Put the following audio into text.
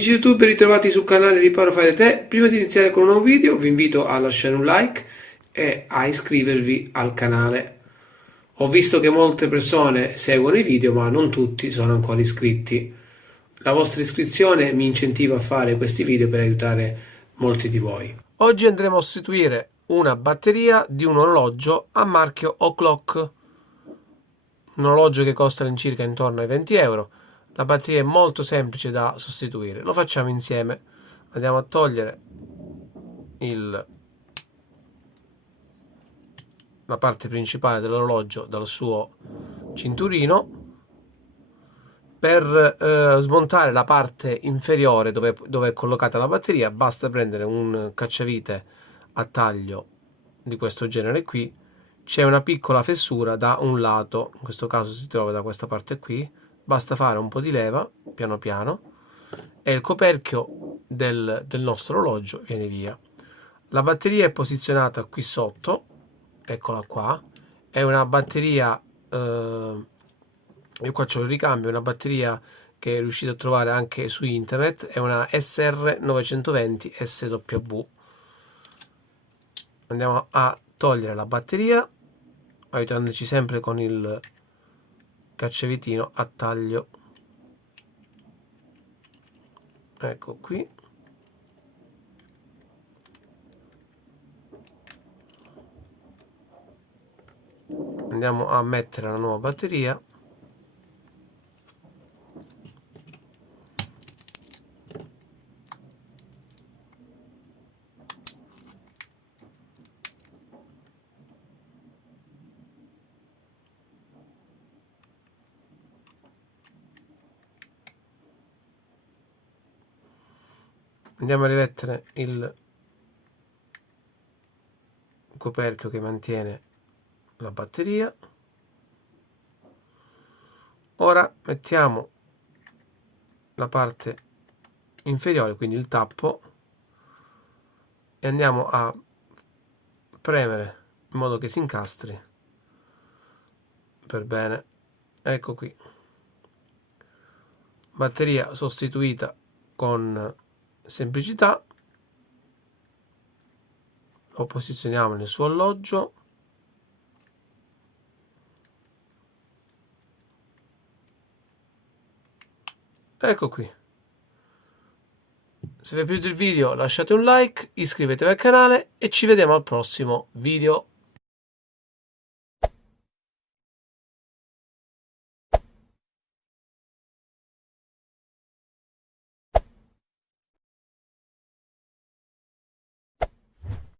Amici YouTube, ritrovati sul canale Riparo Fai da Te. Prima di iniziare con un nuovo video vi invito a lasciare un like e a iscrivervi al canale. Ho visto che molte persone seguono i video ma non tutti sono ancora iscritti. La vostra iscrizione mi incentiva a fare questi video per aiutare molti di voi. Oggi andremo a sostituire una batteria di un orologio a marchio O'Clock, un orologio che costa all'incirca intorno ai 20 euro. La batteria è molto semplice da sostituire, lo facciamo insieme. Andiamo a togliere la parte principale dell'orologio dal suo cinturino. Per smontare la parte inferiore dove è collocata la batteria basta prendere un cacciavite a taglio di questo genere qui. C'è una piccola fessura da un lato, in questo caso si trova da questa parte qui. Basta fare un po' di leva piano piano e il coperchio del nostro orologio viene via. La batteria è posizionata qui sotto, eccola qua. È una batteria, io qua c'ho il ricambio, è una batteria che riuscite a trovare anche su internet, è una SR920 SW. Andiamo a togliere la batteria aiutandoci sempre con il cacciavitino a taglio. Ecco qui. Andiamo a mettere la nuova batteria. Andiamo a rimettere il coperchio che mantiene la batteria. Ora mettiamo la parte inferiore, quindi il tappo, e andiamo a premere in modo che si incastri per bene. Ecco qui, batteria sostituita con semplicità. Lo posizioniamo nel suo alloggio. Ecco qui. Se vi è piaciuto il video lasciate un like, iscrivetevi al canale e ci vediamo al prossimo video.